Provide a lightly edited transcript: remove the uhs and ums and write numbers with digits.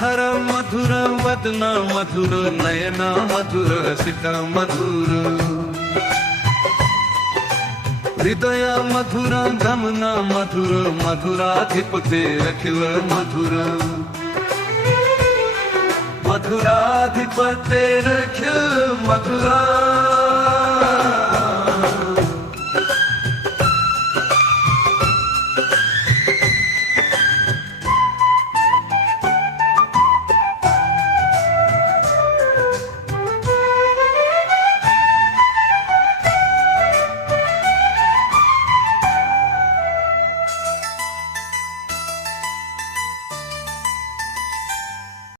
हर मधुर वदन मधुर नयन मधुर सित मधुर हृदय मधुर गमन मधुर मधुराधिपते अखिल मधुर मधुराधिपते अखिल मधुरा